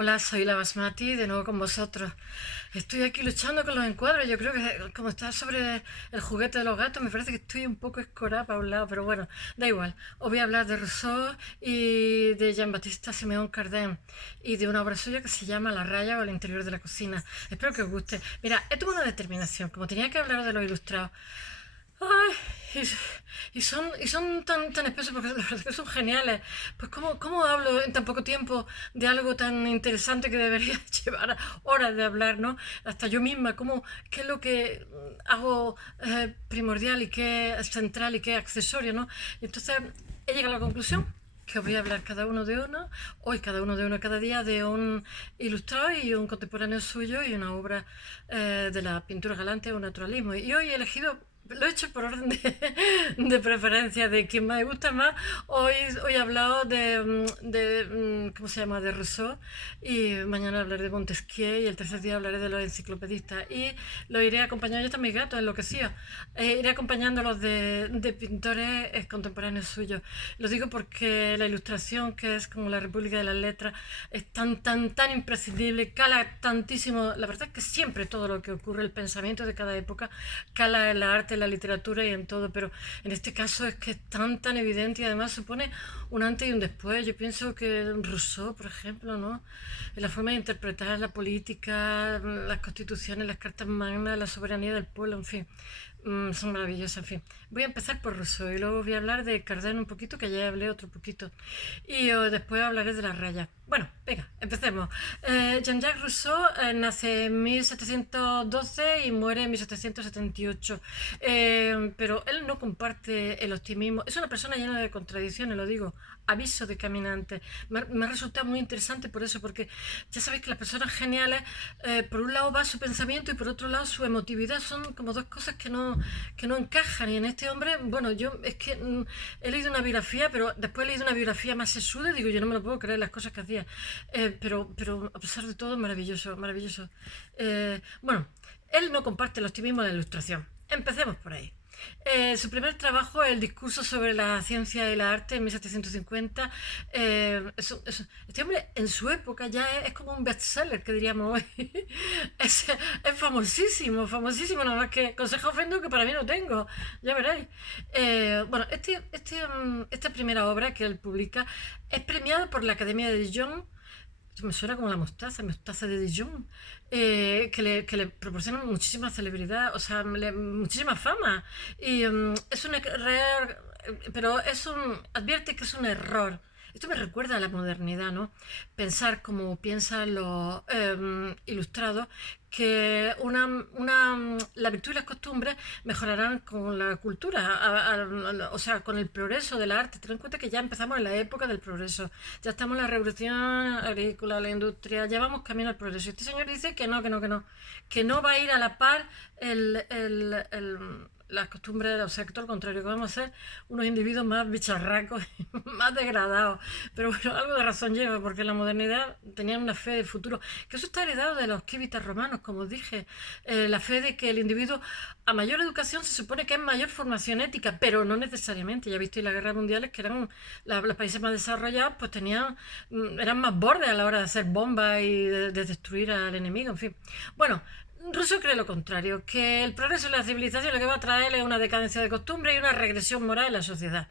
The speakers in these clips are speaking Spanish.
Hola, soy la Basmati, de nuevo con vosotros. Estoy aquí luchando con los encuadres. Yo creo que como está sobre el juguete de los gatos, me parece que estoy un poco escorada para un lado, pero bueno, da igual. Os voy a hablar de Rousseau y de Jean-Baptiste Siméon Cardin y de una obra suya que se llama La raya o el interior de la cocina. Espero que os guste. Mira, he tomado una determinación. Como tenía que hablar de los ilustrados, ay, y son tan espesos porque la verdad es que son geniales. Pues ¿cómo hablo en tan poco tiempo de algo tan interesante que debería llevar horas de hablar, ¿no? Hasta yo misma, qué es lo que hago primordial y qué es central y qué es accesorio, ¿no? Y entonces he llegado a la conclusión que os voy a hablar cada uno de uno, hoy cada uno de uno cada día, de un ilustrado y un contemporáneo suyo y una obra de la pintura galante o naturalismo. Y hoy he elegido, lo he hecho por orden de preferencia de quien me gusta más. Hoy he hablado ¿cómo se llama? De Rousseau, y mañana hablaré de Montesquieu, y el tercer día hablaré de los enciclopedistas. Y lo iré acompañando, yo están mis gatos enloquecidos, iré acompañándolos de pintores contemporáneos suyos. Lo digo porque la ilustración, que es como la República de las Letras, es tan imprescindible, cala tantísimo. La verdad es que siempre todo lo que ocurre, el pensamiento de cada época, cala en la arte, en la literatura y en todo, pero en este caso es que es tan evidente, y además supone un antes y un después. Yo pienso que Rousseau, por ejemplo, ¿no? En la forma de interpretar la política, las constituciones, las cartas magnas, la soberanía del pueblo, en fin, son maravillosas, en fin. Voy a empezar por Rousseau y luego voy a hablar de Cardin un poquito, que ya hablé otro poquito, y después hablaré de las rayas. Bueno, venga, empecemos. Jean-Jacques Rousseau nace en 1712 y muere en 1778. Pero él no comparte el optimismo. Es una persona llena de contradicciones, lo digo. Aviso de caminante. Me ha resultado muy interesante por eso, porque ya sabéis que las personas geniales, por un lado va su pensamiento y por otro lado su emotividad. Son como dos cosas que no encajan. Y en este hombre, bueno, yo es que he leído una biografía, pero después he leído una biografía más sesuda, digo, yo no me lo puedo creer las cosas que hacía. Pero a pesar de todo, maravilloso, maravilloso. Bueno, él no comparte el optimismo de la ilustración. Empecemos por ahí. Su primer trabajo, El discurso sobre la ciencia y la arte, en 1750, este hombre en su época ya es como un bestseller, que diríamos hoy. Es famosísimo, famosísimo, nada más que consejo ofendo que para mí no tengo, ya veréis. Bueno, esta primera obra que él publica es premiada por la Academia de Dijon. Me suena como la mostaza de Dijon, que le proporciona muchísima celebridad, o sea, muchísima fama. Y es un error, pero advierte que es un error. Esto me recuerda a la modernidad, ¿no? Pensar como piensan los ilustrados, que la virtud y las costumbres mejorarán con la cultura, o sea, con el progreso del arte. Ten en cuenta que ya empezamos en la época del progreso, ya estamos en la revolución agrícola, la industria, ya vamos camino al progreso. Y este señor dice que no, que no va a ir a la par las costumbres, o sea, que todo lo contrario, que vamos a ser unos individuos más bicharracos, más degradados. Pero bueno, algo de razón lleva, porque la modernidad tenía una fe del futuro, que eso está heredado de los quívitas romanos, como os dije, la fe de que el individuo, a mayor educación, se supone que es mayor formación ética, pero no necesariamente. Ya visteis las guerras mundiales, que eran los países más desarrollados, pues eran más bordes a la hora de hacer bombas y de destruir al enemigo, en fin. Bueno, Rousseau cree lo contrario, que el progreso de la civilización lo que va a traer es una decadencia de costumbre y una regresión moral en la sociedad.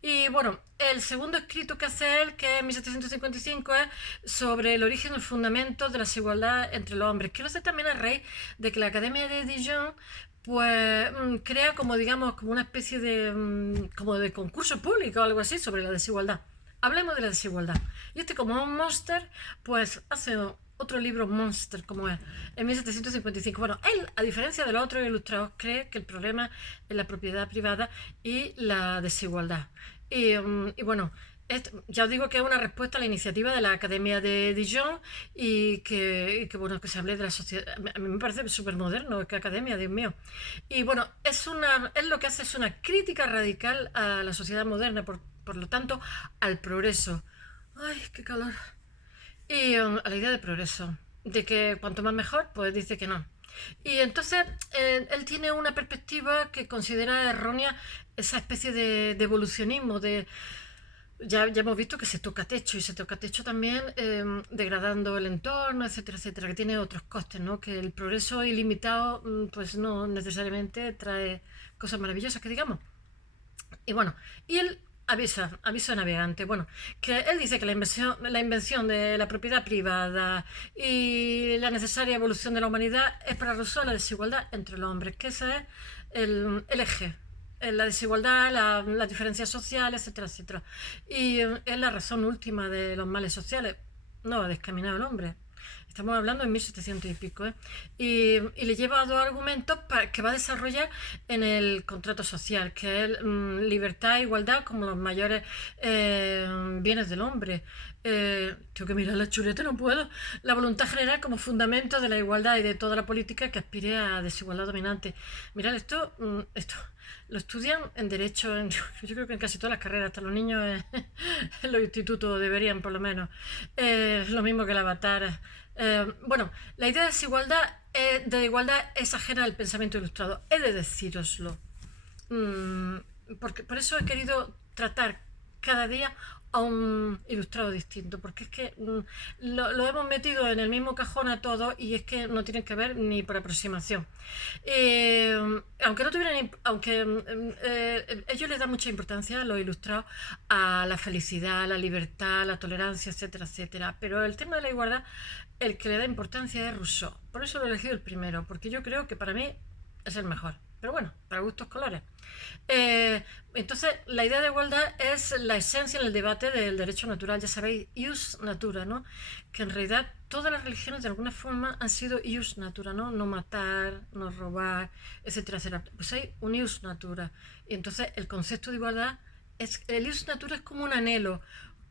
Y bueno, el segundo escrito que hace él, que es en 1755, es sobre el origen y el fundamento de la desigualdad entre los hombres, que lo hace también a raíz de que la Academia de Dijon pues crea como, digamos, como una especie como de concurso público o algo así sobre la desigualdad. Hablemos de la desigualdad. Y como un monster, pues hace otro libro monster como es, en 1755. Bueno, él, a diferencia de los otros ilustrados, cree que el problema es la propiedad privada y la desigualdad. Y bueno, ya os digo que es una respuesta a la iniciativa de la Academia de Dijon, bueno, que se hable de la sociedad. A mí me parece súper moderno, que Academia, Dios mío. Y bueno, él lo que hace es una crítica radical a la sociedad moderna, por lo tanto, al progreso. Ay, qué calor. Y a la idea de progreso, de que cuanto más mejor, pues dice que no. Y entonces él tiene una perspectiva que considera errónea esa especie de evolucionismo, ya hemos visto que se toca techo y se toca techo también degradando el entorno, etcétera, etcétera, que tiene otros costes, ¿no? Que el progreso ilimitado pues no necesariamente trae cosas maravillosas, que digamos. Y bueno, y él avisa al navegante, bueno, que él dice que la invención de la propiedad privada y la necesaria evolución de la humanidad es para Rousseau la desigualdad entre los hombres, que ese es el eje, la desigualdad, las diferencias sociales, etcétera, etcétera. Y es la razón última de los males sociales. No va a descaminar al hombre. Estamos hablando en 1700 y pico, ¿eh? Y le lleva dos argumentos que va a desarrollar en el contrato social, que es libertad e igualdad como los mayores bienes del hombre. Tengo que mirar la chuleta, no puedo. La voluntad general como fundamento de la igualdad y de toda la política que aspire a desigualdad dominante. Mirad, esto lo estudian en derecho, yo creo que en casi todas las carreras, hasta los niños en los institutos deberían por lo menos. Lo mismo que el avatar. Bueno, la idea de igualdad es ajena al pensamiento ilustrado. He de decíroslo. Mm, Porque por eso he querido tratar cada día a un ilustrado distinto, porque es que lo hemos metido en el mismo cajón a todos y es que no tienen que ver ni por aproximación. Eh, Aunque no tuvieran, aunque ellos les dan mucha importancia a los ilustrados, a la felicidad, a la libertad, a la tolerancia, etcétera, etcétera, pero el tema de la igualdad, el que le da importancia es Rousseau. Por eso lo he elegido el primero, porque yo creo que para mí es el mejor. Pero bueno, para gustos colores. Eh, entonces, la idea de igualdad es la esencia en el debate del derecho natural. Ya sabéis, ius natura, ¿no? Que en realidad todas las religiones de alguna forma han sido ius natura, ¿no? No matar, no robar, etcétera, etcétera. Pues hay un ius natura. Y entonces el concepto de igualdad el ius natura es como un anhelo,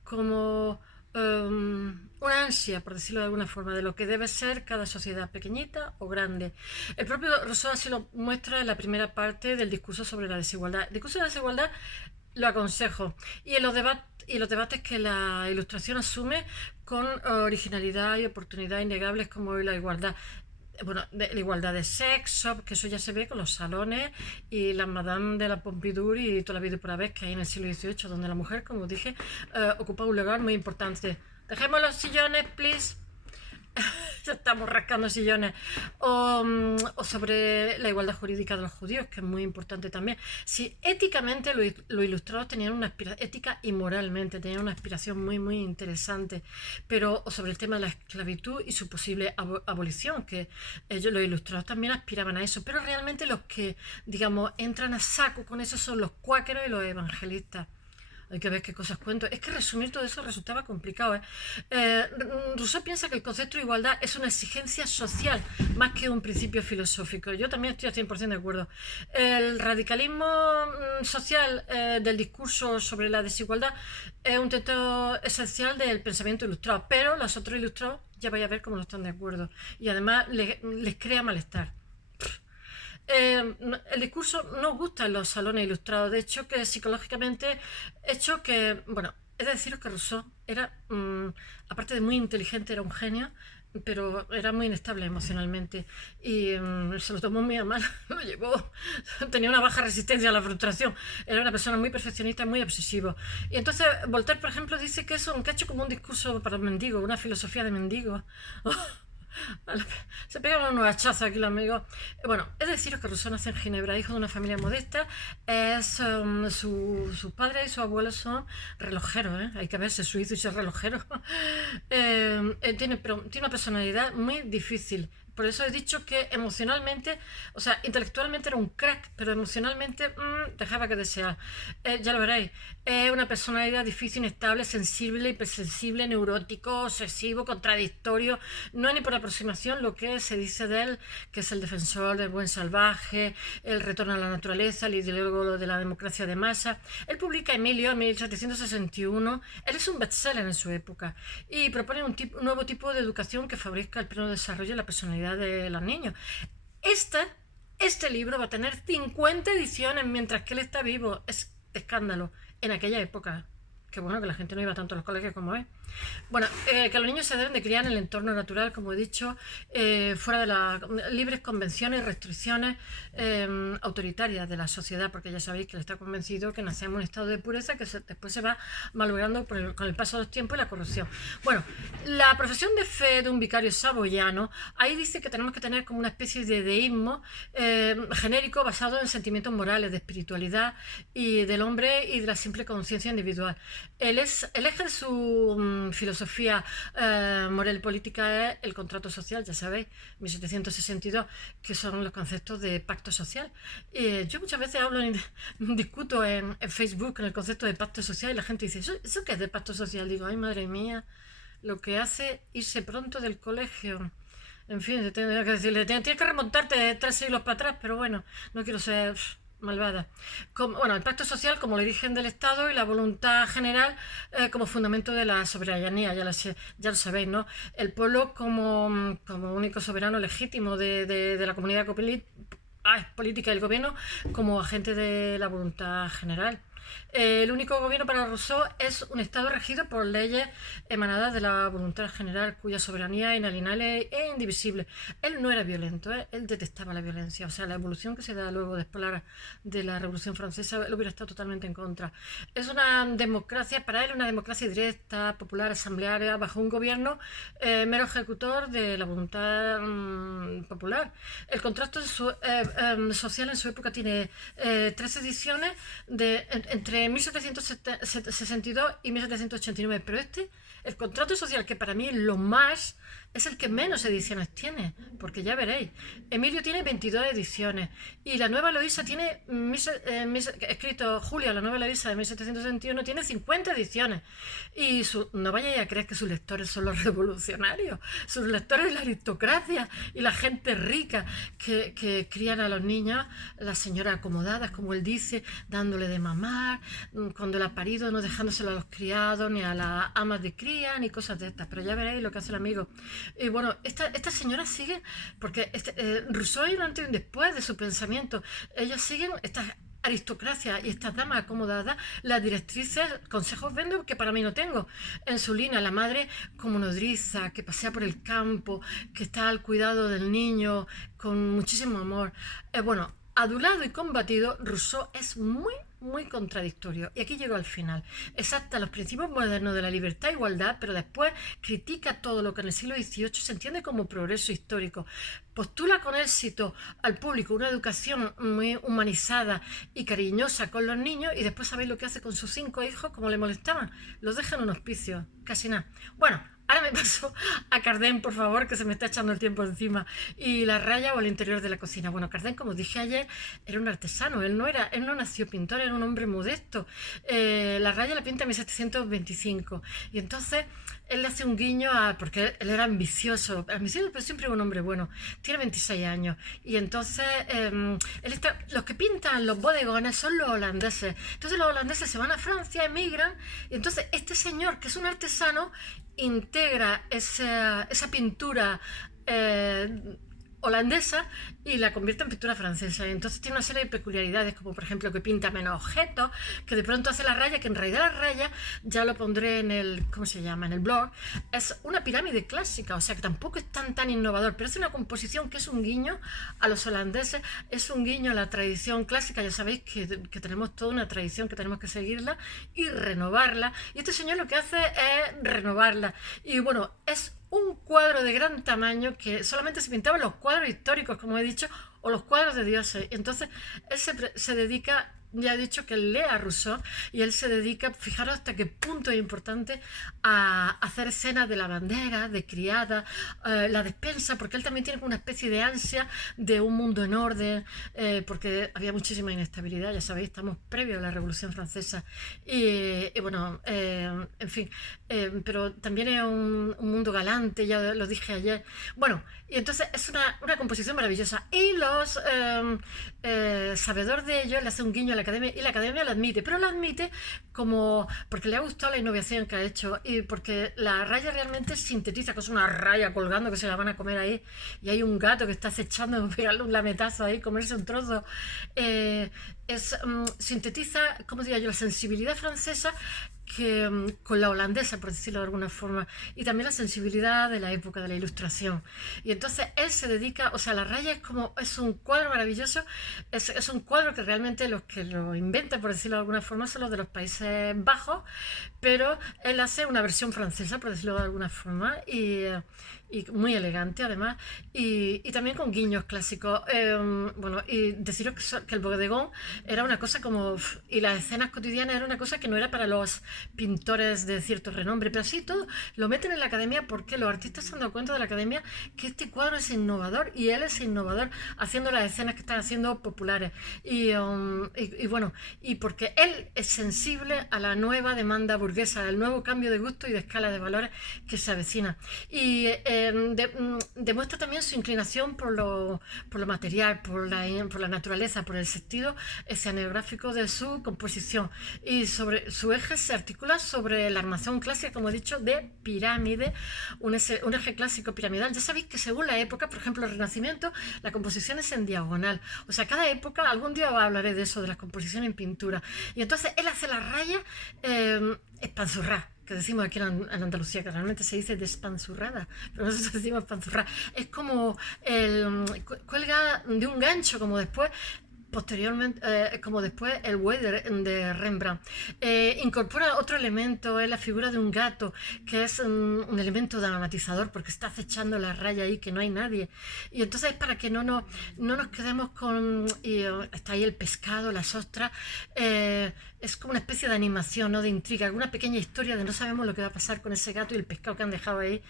como una ansia, por decirlo de alguna forma, de lo que debe ser cada sociedad, pequeñita o grande. El propio Rousseau así lo muestra en la primera parte del discurso sobre la desigualdad. El discurso de la desigualdad lo aconsejo. Y los debates que la ilustración asume con originalidad y oportunidad innegables como la igualdad. Bueno, la igualdad de sexo, que eso ya se ve con los salones y las madame de la Pompidou y toda la vida por haber que hay en el siglo XVIII, donde la mujer, como dije, ocupa un lugar muy importante. Dejemos los sillones, please. Ya estamos rascando sillones. O sobre la igualdad jurídica de los judíos, que es muy importante también. Si éticamente los ilustrados tenían una aspiración, ética y moralmente tenían una aspiración muy, muy interesante, pero o sobre el tema de la esclavitud y su posible abolición, que ellos, los ilustrados también aspiraban a eso, pero realmente los que, digamos, entran a saco con eso son los cuáqueros y los evangelistas. Hay que ver qué cosas cuento. Es que resumir todo eso resultaba complicado. Rousseau piensa que el concepto de igualdad es una exigencia social más que un principio filosófico. Yo también estoy al 100% de acuerdo. El radicalismo social del discurso sobre la desigualdad es un texto esencial del pensamiento ilustrado, pero los otros ilustrados ya vais a ver cómo no están de acuerdo. Y además les crea malestar. El discurso no gusta en los salones ilustrados, de hecho que psicológicamente, bueno, he de deciros que Rousseau era, aparte de muy inteligente, era un genio, pero era muy inestable emocionalmente y se lo tomó muy a mal, lo llevó, tenía una baja resistencia a la frustración, era una persona muy perfeccionista, muy obsesivo. Y entonces Voltaire, por ejemplo, dice que es un cacho como un discurso para mendigos, una filosofía de mendigos. Se pegaron unos hachazos aquí los amigos. Bueno, es deciros que Rousseau nace en Ginebra, hijo de una familia modesta. Sus padres y sus abuelos son relojeros, ¿eh? Hay que verse suizo y ser relojero. Tiene una personalidad muy difícil. Por eso he dicho que emocionalmente, o sea, intelectualmente era un crack, pero emocionalmente dejaba que desear. Ya lo veréis. Es una personalidad difícil, inestable, sensible, hipersensible, neurótico, obsesivo, contradictorio. No es ni por aproximación lo que se dice de él, que es el defensor del buen salvaje, el retorno a la naturaleza, el ideólogo de la democracia de masa. Él publica Emilio en 1761. Él es un bestseller en su época y propone un nuevo tipo de educación que favorezca el pleno desarrollo de la personalidad de los niños. Este libro va a tener 50 ediciones mientras que él está vivo. Es escándalo en aquella época. Que bueno, que la gente no iba tanto a los colegios como es. Bueno, que los niños se deben de criar en el entorno natural, como he dicho, fuera de las libres convenciones y restricciones autoritarias de la sociedad, porque ya sabéis que él está convencido que nacemos en un estado de pureza que después se va malogrando con el paso de los tiempos y la corrupción. Bueno, la profesión de fe de un vicario saboyano, ahí dice que tenemos que tener como una especie de deísmo genérico basado en sentimientos morales, de espiritualidad y del hombre y de la simple conciencia individual. El eje de su filosofía moral política es el contrato social, ya sabéis, 1762, que son los conceptos de pacto social. Yo muchas veces discuto en Facebook en el concepto de pacto social y la gente dice, ¿eso qué es de pacto social? Digo, ay madre mía, lo que hace irse pronto del colegio. En fin, tengo que decirle, tienes que remontarte 3 siglos para atrás, pero bueno, no quiero ser malvada. Bueno, el pacto social como el origen del Estado y la voluntad general como fundamento de la soberanía, ya lo sabéis, ¿no? El pueblo como único soberano legítimo de la comunidad política y el gobierno como agente de la voluntad general. El único gobierno para Rousseau es un Estado regido por leyes emanadas de la voluntad general, cuya soberanía inalienable e indivisible. Él no era violento, él detestaba la violencia. O sea, la evolución que se da luego después de la Revolución Francesa, él hubiera estado totalmente en contra. Es una democracia, para él una democracia directa, popular, asamblearia, bajo un gobierno mero ejecutor de la voluntad popular. El contrato social en su época tiene 3 ediciones entre 1762 y 1789, pero el contrato social, que para mí es el que menos ediciones tiene, porque ya veréis, Emilio tiene 22 ediciones y la Nueva Eloísa tiene, escrito Julia, la Nueva Eloísa de 1771, tiene 50 ediciones y no vayáis a creer que sus lectores son los revolucionarios, sus lectores es la aristocracia y la gente rica que crían a los niños, las señoras acomodadas, como él dice, dándole de mamar, cuando él ha parido, no dejándoselo a los criados, ni a las amas de cría, ni cosas de estas, pero ya veréis lo que hace el amigo. Y bueno, esta señora sigue, porque Rousseau hay un antes y un después de su pensamiento. Ellos siguen estas aristocracias y estas damas acomodadas, las directrices, consejos vendo que para mí no tengo. En su línea, la madre como nodriza, que pasea por el campo, que está al cuidado del niño con muchísimo amor. Bueno, adulado y combatido, Rousseau es muy contradictorio. Y aquí llego al final. Exalta los principios modernos de la libertad e igualdad, pero después critica todo lo que en el siglo XVIII se entiende como progreso histórico. Postula con éxito al público una educación muy humanizada y cariñosa con los niños y después sabéis lo que hace con sus 5 hijos, como le molestaban. Los deja en un hospicio, casi nada. Bueno, ahora me paso a Cardén, por favor, que se me está echando el tiempo encima. Y la raya o el interior de la cocina. Bueno, Cardén, como dije ayer, era un artesano. Él no nació pintor, era un hombre modesto. La raya la pinta en 1725. Y entonces él le hace un guiño porque él era ambicioso, pero siempre un hombre bueno. Tiene 26 años. Y entonces los que pintan los bodegones son los holandeses. Entonces los holandeses se van a Francia, emigran. Y entonces este señor, que es un artesano, integra esa pintura holandesa y la convierte en pintura francesa. Y entonces tiene una serie de peculiaridades, como por ejemplo que pinta menos objetos, que de pronto hace la raya, que en realidad la raya, ya lo pondré en el, ¿cómo se llama?, en el blog, es una pirámide clásica, o sea que tampoco es tan innovador, pero es una composición que es un guiño a los holandeses, es un guiño a la tradición clásica. Ya sabéis que tenemos toda una tradición que tenemos que seguirla y renovarla, y este señor lo que hace es renovarla. Y bueno, es un cuadro de gran tamaño que solamente se pintaban los cuadros históricos, como he dicho, o los cuadros de dioses. Entonces él se dedica, ya he dicho que él lee a Rousseau y él se dedica, fijaros hasta qué punto es importante, a hacer escenas de lavandera, de criada, la despensa, porque él también tiene una especie de ansia de un mundo en orden, porque había muchísima inestabilidad, ya sabéis, estamos previo a la Revolución Francesa y bueno, en fin, pero también es un mundo galante, ya lo dije ayer. Bueno, y entonces es una composición maravillosa y los sabedores de ello le hace un guiño a la academia y la academia lo admite, pero lo admite como porque le ha gustado la innovación que ha hecho y porque la raya realmente sintetiza, que es una raya colgando que se la van a comer ahí y hay un gato que está acechando pegarle un lametazo ahí, comerse un trozo. Sintetiza, como diría yo, la sensibilidad francesa con la holandesa, por decirlo de alguna forma, y también la sensibilidad de la época de la Ilustración. Y entonces él se dedica, o sea, la raya es un cuadro maravilloso, es un cuadro que realmente los que lo inventan, por decirlo de alguna forma, son los de los Países Bajos, pero él hace una versión francesa, por decirlo de alguna forma, y muy elegante además, y también con guiños clásicos. Bueno, y deciros que el bodegón era una cosa como, y las escenas cotidianas era una cosa que no era para los pintores de cierto renombre, pero así todo lo meten en la academia porque los artistas se han dado cuenta de la academia que este cuadro es innovador y él es innovador haciendo las escenas que están haciendo populares. Y bueno, y porque él es sensible a la nueva demanda burguesa, al nuevo cambio de gusto y de escala de valores que se avecina. Y demuestra también su inclinación por lo material, por la naturaleza, por el sentido escenográfico de su composición. Y sobre su eje se articula sobre la armación clásica, como he dicho, de pirámide, un eje clásico piramidal. Ya sabéis que según la época, por ejemplo, el Renacimiento, la composición es en diagonal. O sea, cada época, algún día hablaré de eso, de las composiciones en pintura. Y entonces él hace las rayas espanzurradas, que decimos aquí en Andalucía, que realmente se dice despanzurrada, pero nosotros decimos espanzurrada. Es como cuelga de un gancho, como después posteriormente, como después el buey de Rembrandt. Incorpora otro elemento, es la figura de un gato, que es un elemento dramatizador, porque está acechando la raya ahí, que no hay nadie. Y entonces es para que no nos quedemos con... está ahí el pescado, las ostras. Es como una especie de animación, ¿no? De intriga, alguna pequeña historia de no sabemos lo que va a pasar con ese gato y el pescado que han dejado ahí.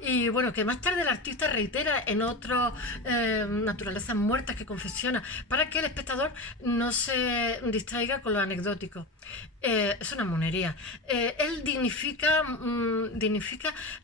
Y bueno, que más tarde el artista reitera en otras naturalezas muertas que confesiona, para que el espectador no se distraiga con lo anecdótico. Es una monería. Él dignifica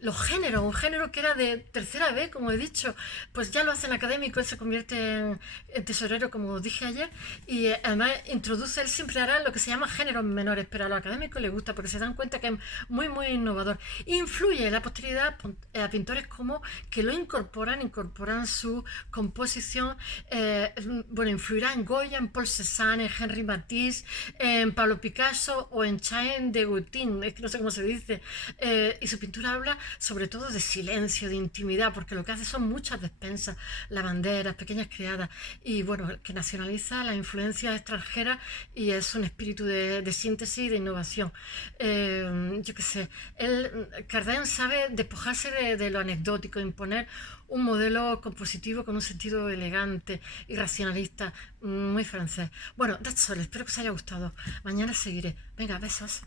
los géneros, un género que era de tercera vez, como he dicho, pues ya lo hacen académico, él se convierte en tesorero, como dije ayer, y además introduce, él siempre hará lo que se llama géneros menores, pero a los académicos les gusta porque se dan cuenta que es muy, muy innovador. Influye en la posteridad a pintores como que lo incorporan su composición, bueno, influirá en Goya, en Paul Cézanne, en Henri Matisse, en Pablo Picasso o en Chain de Gautin, es que no sé cómo se dice, y su pintura habla sobre todo de silencio, de intimidad, porque lo que hace son muchas despensas, lavanderas, pequeñas criadas, y bueno, que nacionaliza la influencia extranjera y es un espíritu de síntesis y de innovación. Yo qué sé, Cardin sabe despojarse de lo anecdótico, imponer un modelo compositivo con un sentido elegante y racionalista, muy francés. Bueno, that's all, espero que os haya gustado. Mañana seguiré. Venga, besos.